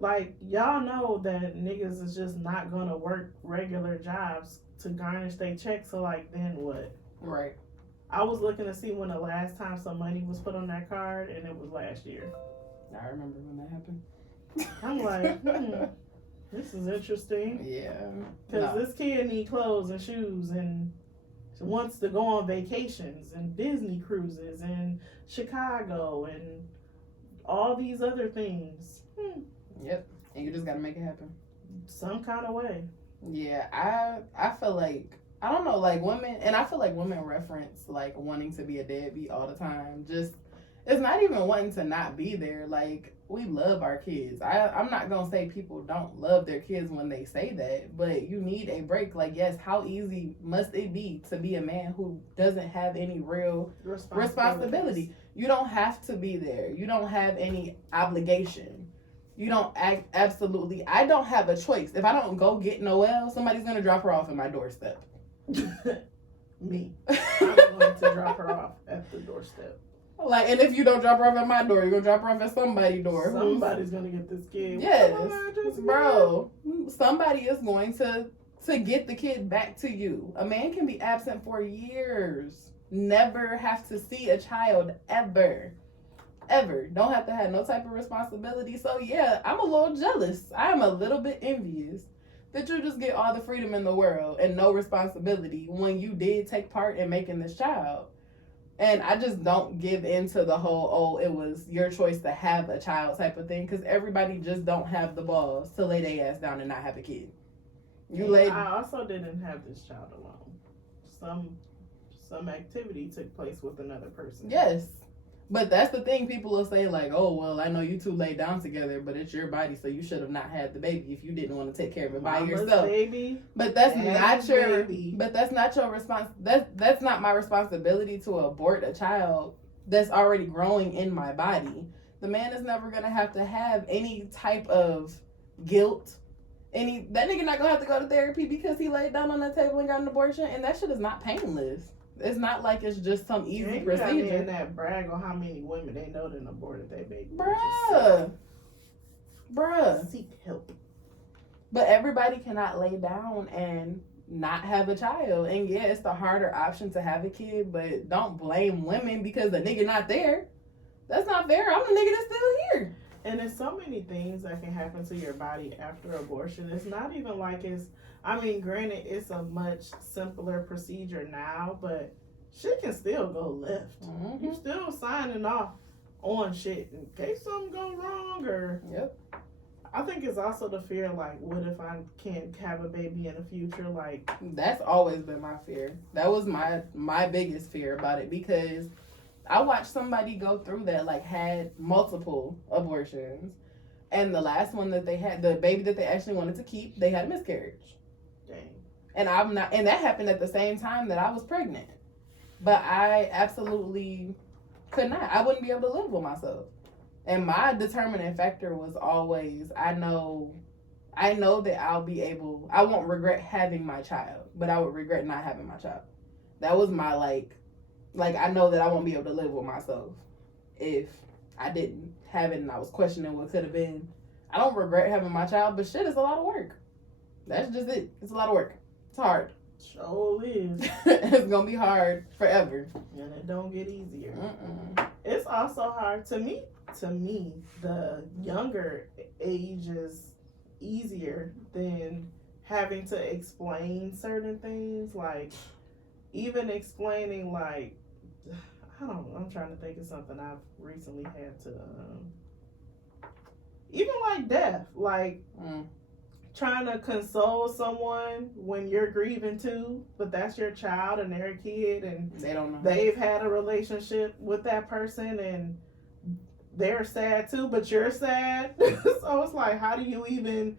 y'all know that niggas is just not gonna work regular jobs to garnish their checks. So like, then what? Right. I was looking to see when the last time some money was put on that card, and it was last year. I remember when that happened. I'm like, this is interesting. Yeah. Because this kid need clothes and shoes and wants to go on vacations and Disney cruises and Chicago and all these other things. Yep. And you just got to make it happen. Some kind of way. Yeah. I feel like, I don't know, like women, and I feel like women reference like wanting to be a deadbeat all the time. Just It's not even wanting to not be there. Like, we love our kids. I'm not gonna say people don't love their kids when they say that, but you need a break. Like, yes, how easy must it be to be a man who doesn't have any real responsibility? You don't have to be there. You don't have any obligation. You don't act absolutely. I don't have a choice. If I don't go get Noelle, somebody's gonna drop her off at my doorstep. Me. I'm going to drop her off at the doorstep. Like, and if you don't drop her off at my door, you're gonna drop her off at somebody's door. Somebody's gonna get this kid. Yes, bro. Somebody is going to get the kid back to you. A man can be absent for years, never have to see a child ever. Don't have to have no type of responsibility. So yeah, I'm a little jealous. I'm a little bit envious that you just get all the freedom in the world and no responsibility when you did take part in making this child. And I just don't give into the whole, oh, it was your choice to have a child type of thing, because everybody just don't have the balls to lay their ass down and not have a kid. I also didn't have this child alone. Some activity took place with another person. Yes. But that's the thing, people will say, like, oh, well, I know you two laid down together, but it's your body, so you should have not had the baby if you didn't want to take care of it by yourself. Baby, but that's not your that's not my responsibility to abort a child that's already growing in my body. The man is never gonna have any type of guilt. That nigga not gonna have to go to therapy because he laid down on that table and got an abortion, and that shit is not painless. It's not like it's just some easy procedure. And that brag on how many women they know that aborted their baby. Bruh. Seek help. But everybody cannot lay down and not have a child. And yeah, it's the harder option to have a kid, but don't blame women because the nigga not there. That's not fair. I'm the nigga that's still here. And there's so many things that can happen to your body after abortion. It's not even like granted, it's a much simpler procedure now, but shit can still go left. Mm-hmm. You still signing off on shit in case something go wrong or... Yep. I think it's also the fear, like, what if I can't have a baby in the future? Like, that's always been my fear. That was my biggest fear about it, because I watched somebody go through that, like, had multiple abortions, and the last one that they had, the baby that they actually wanted to keep, they had a miscarriage. Dang. And that happened at the same time that I was pregnant. But I absolutely could not. I wouldn't be able to live with myself. And my determining factor was always, I know that I won't regret having my child, but I would regret not having my child. That was my, like I know that I won't be able to live with myself if I didn't have it and I was questioning what could have been. I don't regret having my child, but shit, it's a lot of work. That's just it. It's a lot of work. It's hard. Sure is. It's gonna be hard forever. And it don't get easier. Mm-mm. It's also hard to me, the younger age is easier than having to explain certain things. Like, even explaining, like, I'm trying to think of something I've recently had to, even like death, like, trying to console someone when you're grieving too, but that's your child and they're a kid and they don't know. They've had a relationship with that person and they're sad too, but you're sad. So it's like, how do you even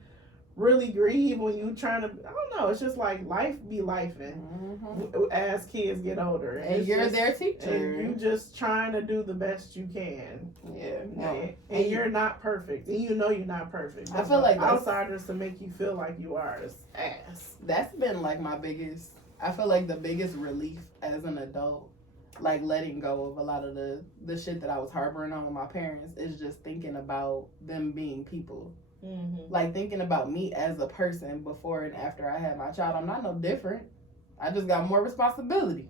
really grieve when you trying to, I don't know, it's just like life be lifing as kids get older. And you're just their teacher. And you just trying to do the best you can. Yeah. No. And you're not perfect. And you know you're not perfect. I feel like outsiders to make you feel like you are is ass. That's been like I feel like the biggest relief as an adult, like letting go of a lot of the shit that I was harboring on with my parents, is just thinking about them being people. Mm-hmm. Like thinking about me as a person before and after I had my child. I'm not no different. I just got more responsibility.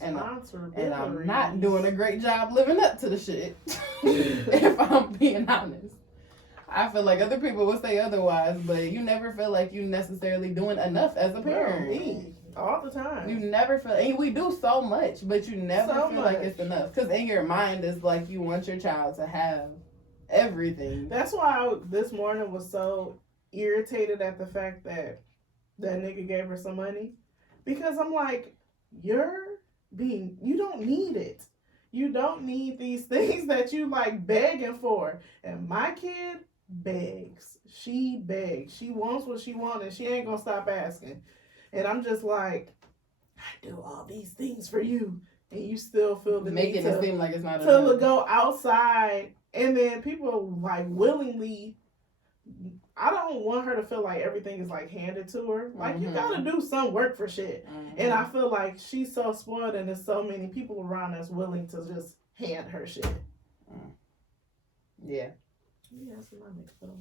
And I'm not doing a great job living up to the shit. If I'm being honest. I feel like other people would say otherwise, but you never feel like you necessarily doing enough as a parent. Me, all the time. You never feel, and we do so much, but you never feel like it's enough. Because in your mind, it's like you want your child to have everything. That's why I, this morning was so irritated at the fact that that nigga gave her some money, because I'm like, you don't need it. You don't need these things that you like begging for. And my kid begs. She begs. She wants what she wants and she ain't gonna stop asking. And I'm just like, I do all these things for you. And you still feel the Making need it to, seem like it's not to enough. go outside. And then people like willingly, I don't want her to feel like everything is like handed to her. Like you gotta do some work for shit. And I feel like she's so spoiled and there's so many people around that's willing to just hand her shit. Yeah. Yeah, that's what I make feel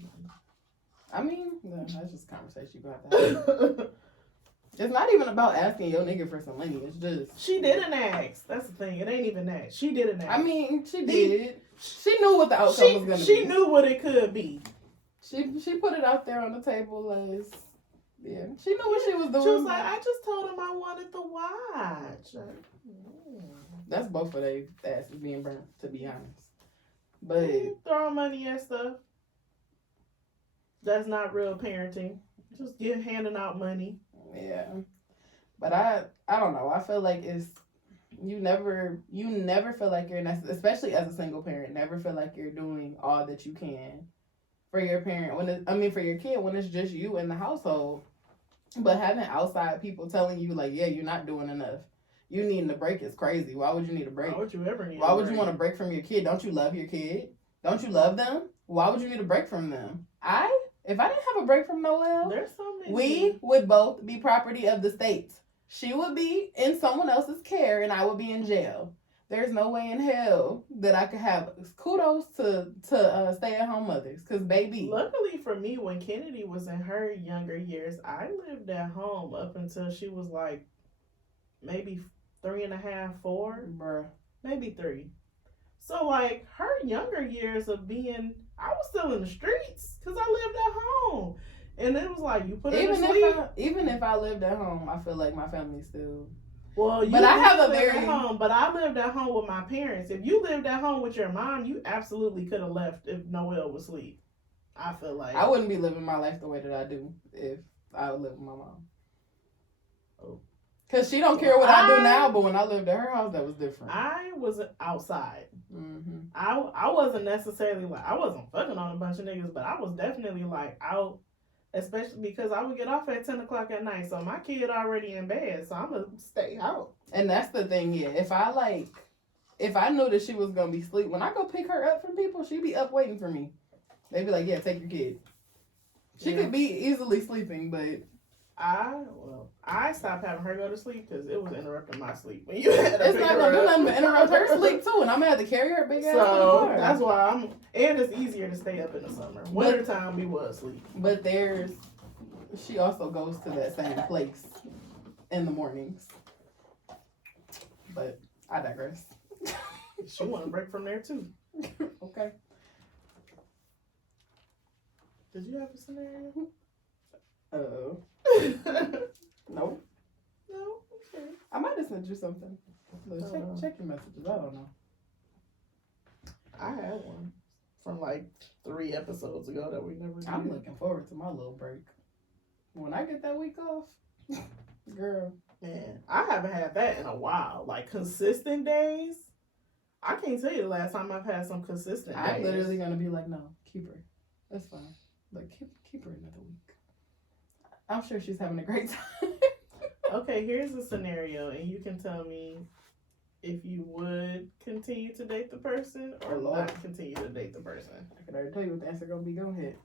I mean, no, that's just a conversation you have to have. It's not even about asking your nigga for some money. It's just She didn't ask. That's the thing. It ain't even that. She didn't ask. I mean, she did. She knew what the outcome was gonna be. She knew what it could be. She put it out there on the table as she knew what she was doing. She was like, I just told him I wanted the watch. That's both of their asses being burnt, to be honest. But Throwing money at stuff. That's not real parenting. Just handing out money. yeah. But I don't know. I feel like it's you never feel like you're especially as a single parent, never feel like you're doing all that you can for your parent for your kid when it's just you in the household. But having outside people telling you like, yeah, you're not doing enough. You needing a break is crazy. Why would you need a break? Why would you ever need Why would you want a break from your kid? Don't you love your kid? Don't you love them? Why would you need a break from them? If I didn't have a break from Noelle, There's so many. we would both be property of the state. She would be in someone else's care and I would be in jail. There's no way in hell that I could have kudos to stay-at-home mothers. Because, baby. Luckily for me, when Kennedy was in her younger years, I lived at home up until she was like maybe 3.5, 4. Bruh. Maybe 3. So, like, her younger years of being, I was still in the streets because I lived at home. And it was like, you put her to sleep. Even if I lived at home, I feel like my family still... Well, but I have a lived very... at home, but I lived at home with my parents. If you lived at home with your mom, you absolutely could have left if Noelle was asleep. I feel like... I wouldn't be living my life the way that I do if I would live with my mom. Oh. Because she don't care what I do now, but when I lived at her house, that was different. I was outside. Mm-hmm. I wasn't necessarily like, I wasn't fucking on a bunch of niggas, but I was definitely like out, especially because I would get off at 10 o'clock at night. So my kid already in bed, so I'm going to stay out. And that's the thing, yeah. If I knew that she was going to be asleep, when I go pick her up from people, she'd be up waiting for me. They'd be like, yeah, take your kid. She could be easily sleeping, but... I stopped having her go to sleep because it was interrupting my sleep. When you had to it's not going to do nothing but interrupt her sleep, too. And I'm going to have to carry her big ass to the car. That's why and it's easier to stay up in the summer. Wintertime, we was asleep. But she also goes to that same place in the mornings. But I digress. She want a break from there, too. Okay. Did you have a scenario? No. No? Okay. I might have sent you something. Look, check your messages. I don't know. I had one from like 3 episodes ago that we never did. I'm looking forward to my little break. When I get that week off, girl. Man, I haven't had that in a while. Like consistent days. I can't tell you the last time I've had some consistent days. I'm literally gonna be like, no, keep her. That's fine. Like keep her another week. I'm sure she's having a great time. Okay, here's a scenario, and you can tell me if you would continue to date the person or not continue to date the person. I can already tell you what the answer gonna be. Go ahead.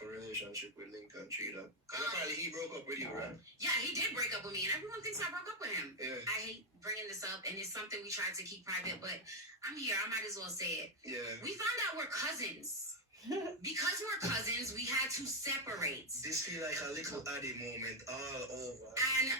A relationship with Lincoln Tree up. Apparently he broke up with you, right? Yeah, he did break up with me, and everyone thinks I broke up with him. Yeah. I hate bringing this up, and it's something we tried to keep private, but I'm here. I might as well say it. Yeah. We found out we're cousins. Because we're cousins, we had to separate. This feel like a little Addy moment all over. And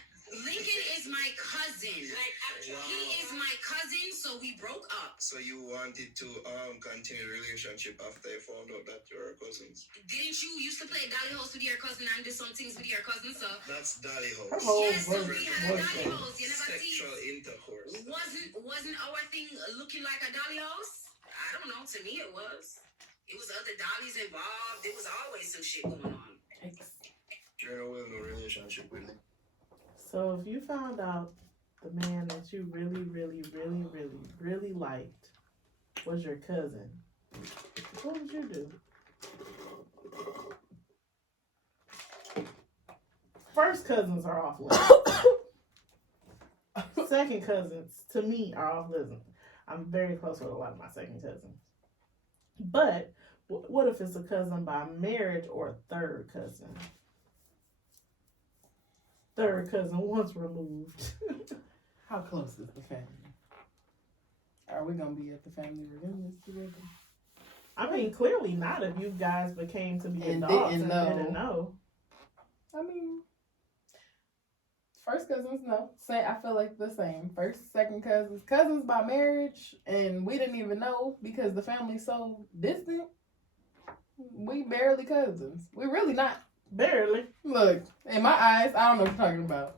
Lincoln is my cousin. Wow. He is my cousin, so we broke up. So you wanted to continue the relationship after you found out that you're cousins? Didn't you used to play Dolly House with your cousin and do some things with your cousin, so... That's Dolly Her House. whole Yes, so we had a voice Dolly thing. House. You never see... Sexual intercourse. Wasn't our thing looking like a Dolly House? I don't know. To me, it was. It was other Dollies involved. There was always some shit going on. You're in a well-known relationship with him. So if you found out the man that you really, really, really, really, really liked was your cousin, what would you do? First cousins are off limits. Second cousins, to me, are off limits. I'm very close with a lot of my second cousins. But what if it's a cousin by marriage or a third cousin? Third cousin once removed. How close is the family? Are we gonna be at the family reunions together? I mean, clearly not if you guys became to be And adults didn't and know. didn't know. I mean, first cousins, no. I feel like the same. First, second cousins, cousins by marriage, and we didn't even know because the family's so distant. We barely cousins. We really not. Barely. Look, in my eyes, I don't know what you're talking about.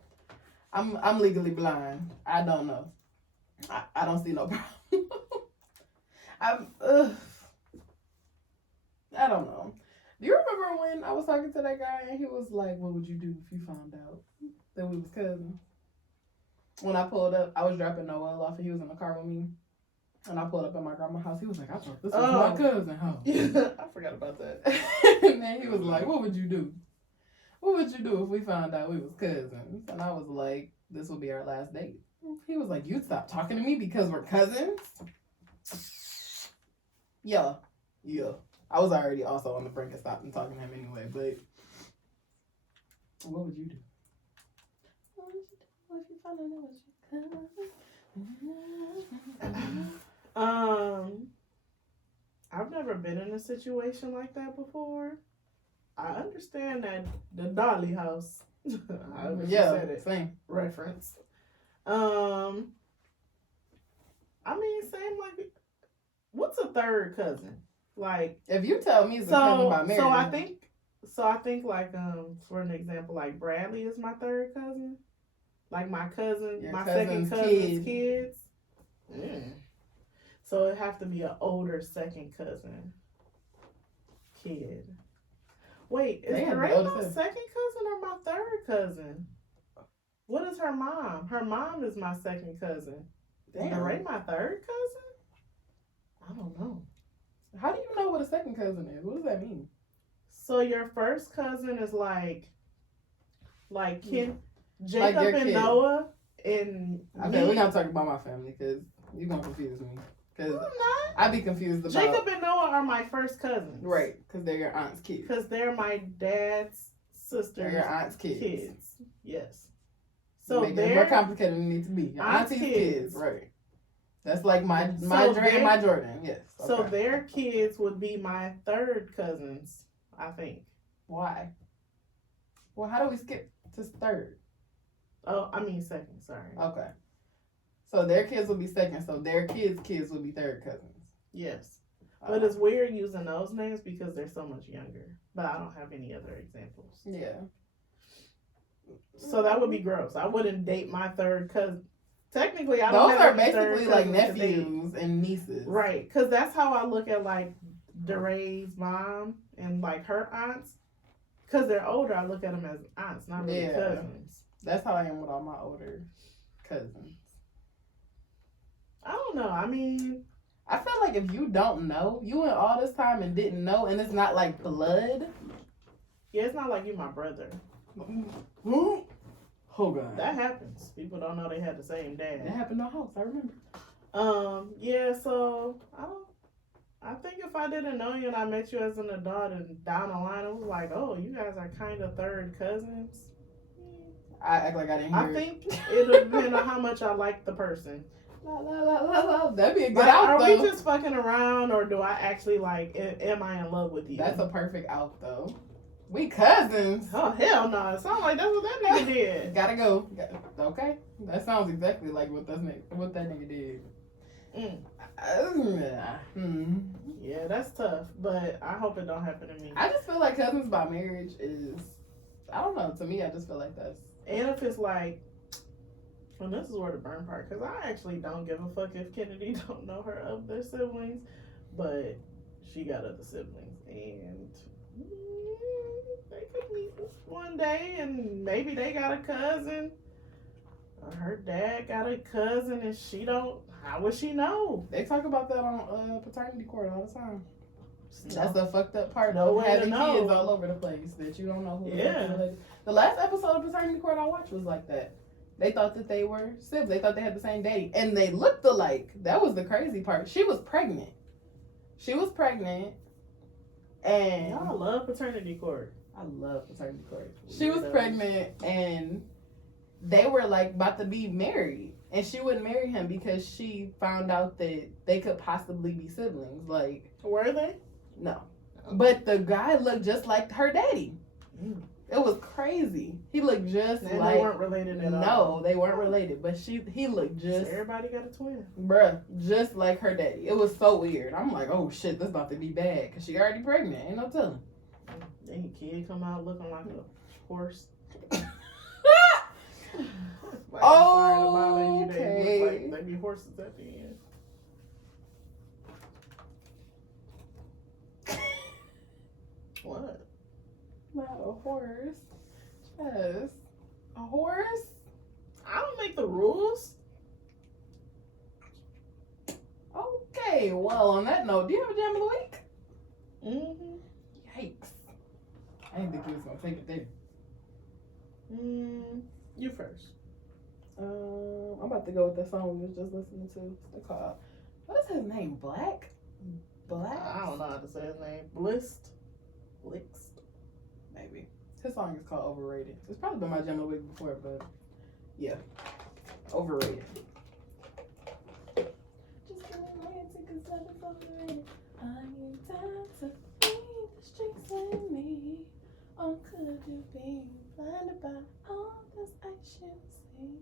I'm legally blind. I don't know. I don't see no problem. I don't know. Do you remember when I was talking to that guy and he was like, "What would you do if you found out that we was cousins?" When I pulled up, I was dropping Noel off and he was in the car with me. And I pulled up at my grandma's house. He was like, "I thought this was my cousin, huh?" I forgot about that. And then he was like, "What would you do? What would you do if we found out we was cousins?" And I was like, "This will be our last date." He was like, "You stop talking to me because we're cousins?" Yeah. I was already also on the brink of stopping talking to him anyway, but what would you do? What would you do if you found out it was your cousin? I've never been in a situation like that before. I understand that the Dolly house. However she said it. Same. Reference. I mean, same like. What's a third cousin? Like, if you tell me it's a cousin by marriage, so I think like for an example, like Bradley is my third cousin. Like my cousin, your my second cousin's kids. So it'd have to be an older second cousin kid. Wait, is Ray my second cousin or my third cousin? What is her mom? Her mom is my second cousin. Is Ray my third cousin? I don't know. How do you know what a second cousin is? What does that mean? So your first cousin is like Jacob like and kid. Noah and Okay, we're not talking about my family because you're gonna confuse me. Because I'm not. I'd be confused about Jacob and Noah are my first cousins. Right, because they're your aunt's kids. Because they're my dad's sister's They're your aunt's kids. Yes. So make it they're more complicated than it needs to be. Your aunt's auntie's kids. Right. That's like my So Dre and my Jordan. Yes. So Okay. their kids would be my third cousins, I think. Why? Well, how do we skip to third? Oh, I mean second, sorry. Okay. So their kids will be second, so their kids will be third cousins. Yes. But it's weird using those names because they're so much younger. But I don't have any other examples. Yeah. So that would be gross. I wouldn't date my third cousin. Technically, I don't Those have are any third basically like cousins to date. nephews and nieces. Right. Because that's how I look at like DeRay's mom and like her aunts. Because they're older, I look at them as aunts, not really cousins. That's how I am with all my older cousins. I don't know. I mean, I feel like if you don't know, you went all this time and didn't know, and it's not like blood. yeah, it's not like you my brother. Oh God. That happens. People don't know they had the same That dad. happened in our house, I remember. Yeah, so I think if I didn't know you and I met you as an adult and down the line it was like, oh, you guys are kind of third cousins. I act like I didn't hear I think it would depend on how much I like the person. That'd be a good But out are though. we just fucking around or do I actually like, am I in love with you? That's a perfect out though. We cousins. Oh, hell no. It sounds like that's what that nigga did. Gotta go. Okay. That sounds exactly like what that nigga did. Yeah, that's tough, but I hope it don't happen to me. I just feel like cousins by marriage is, I don't know, to me I just feel like that's. And if it's like, well, this is where the burn part, because I actually don't give a fuck if Kennedy don't know her other siblings, but she got other siblings, and they could meet one day, and maybe they got a cousin. Her dad got a cousin and she don't. How would she know? They talk about that on paternity court all the time. No. That's the fucked up part No of way to having know. kids all over the place that you don't know who. Yeah. The last episode of paternity court I watched was like that. They thought that they were siblings. They thought they had the same daddy, and they looked alike. That was the crazy part. She was pregnant. And Y'all love paternity court. I love paternity court. She was Weirdos. pregnant, and they were like about to be married, and she wouldn't marry him because she found out that they could possibly be siblings. Like, Were they? no, but the guy looked just like her daddy. Mm. It was crazy. He looked just And like. they weren't related at all. No, they weren't related, but he looked just, Everybody got a twin. bruh, just like her daddy. It was so weird. I'm like, oh shit, this about to be bad because she already pregnant. Ain't no telling. Then your kid come out looking like a horse. Like, I'm sorry to bother you, they look like they be horses at the end. What? Not a horse. Just a horse. I don't make the rules. Okay, well, on that note, do you have a jam of the week? Mm-hmm. Yikes. I didn't think you was going to take it there. You first. I'm about to go with the song we was just listening to. It's called, what is his name? Black? I don't know how to say his name. Blixt. Maybe. His song is called Overrated. It's probably been my jam of the week before, but yeah. Overrated. Just give me romantic cause love is overrated. I need time to be the streets with me. Or could you be blinded by all this action see?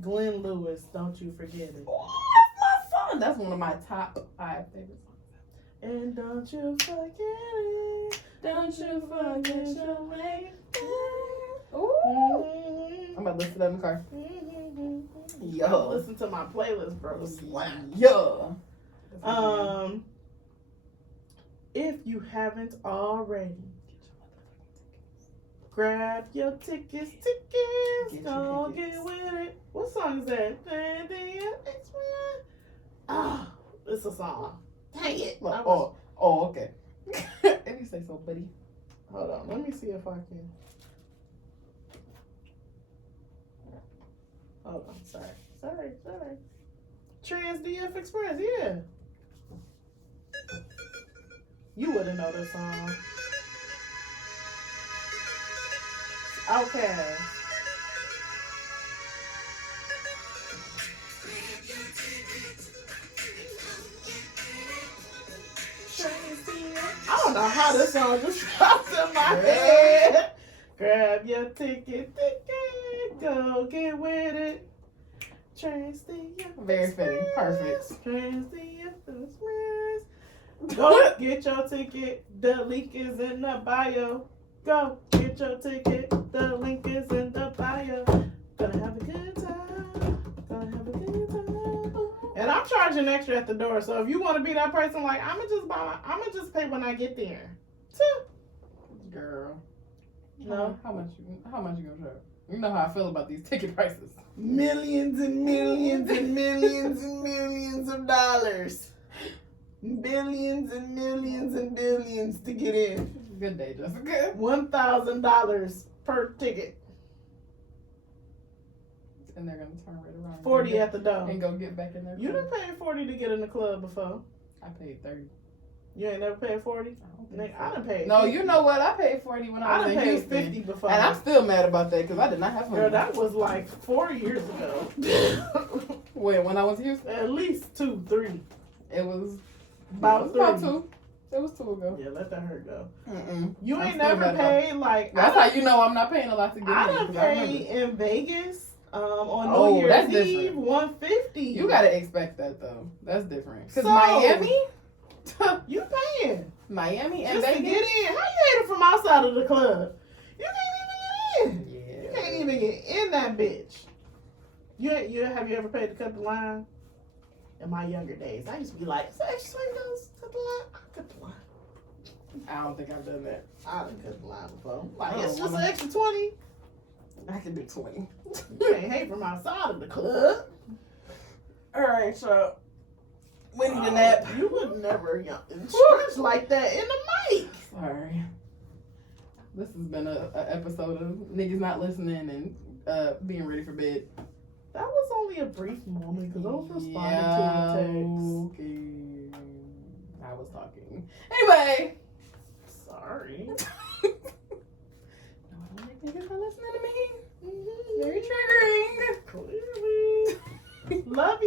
Glenn Lewis, Don't You Forget It. Oh, that's my song. That's one of my top 5 favorite songs. And don't you forget it. Don't you forget your way. Ooh. Mm-hmm. I'm about to listen to that in the car. Mm-hmm. Yo. Listen to my playlist, bro. Slap. Yo. If you haven't already, grab your tickets. Get your Go tickets. get with it. What song is that? Ah, it's a song. Dang it. I was- Oh, okay. If you say so, buddy. Hold on. Let me see if I can. Hold on. Sorry. Trans DF Express. Yeah. You wouldn't know this song. Outkast. I don't know how this song just popped in my head. Grab your ticket, go get with it. Trans DF Very fitting. Perfect. Trans DF Express. Go get your ticket. The link is in the bio. Go get your ticket. The link is in the bio. Gonna have a good time. And I'm charging extra at the door. So if you want to be that person, like I'ma just pay when I get there. Girl. No. How much you gonna charge? You know how I feel about these ticket prices. Millions and millions and millions and millions of dollars. Billions and millions and billions to get in. Good day, Jessica. $1,000 per ticket. And they're gonna turn right around. 40 at the door. And go get back in there. You done paid 40 to get in the club before. I paid 30. You ain't never paid 40? I done paid. No, 50. you know what? I paid 40 when I I was done in paid Houston. 50 before. And I'm still mad about that because I did not have money. Girl, that was like 4 years ago. When I was in Houston, At least 2, 3. it was About 3. about 2. It was 2 ago. Yeah, let that hurt go. Mm-mm. You I'm ain't still never mad about it. paid like. That's how you know I'm not paying a lot to get I in. done 'cause I remember. paid in Vegas on Oh, New Year's that's Eve, different. $150. You gotta expect that though. That's different. Because So- Miami, You paying Miami and just to Vegas. get in. How you hate it from outside of the club? You can't even get in. Yeah. You can't even get in that bitch. You have you ever paid to cut the line? in my younger days. I used to be like, sex swingers, cut the line. I cut the line. I don't think I've done that. I done cut the line before. Like, Oh, it's just an woman. extra 20. I can do 20. You can't hate from outside of the club. All right, so we need a nap. You would never stretch like that in the mic. Sorry. This has been a episode of niggas not listening and being ready for bed. That was only a brief moment because I was responding to a text. Okay. I was talking. Anyway. Sorry. No, I don't make niggas not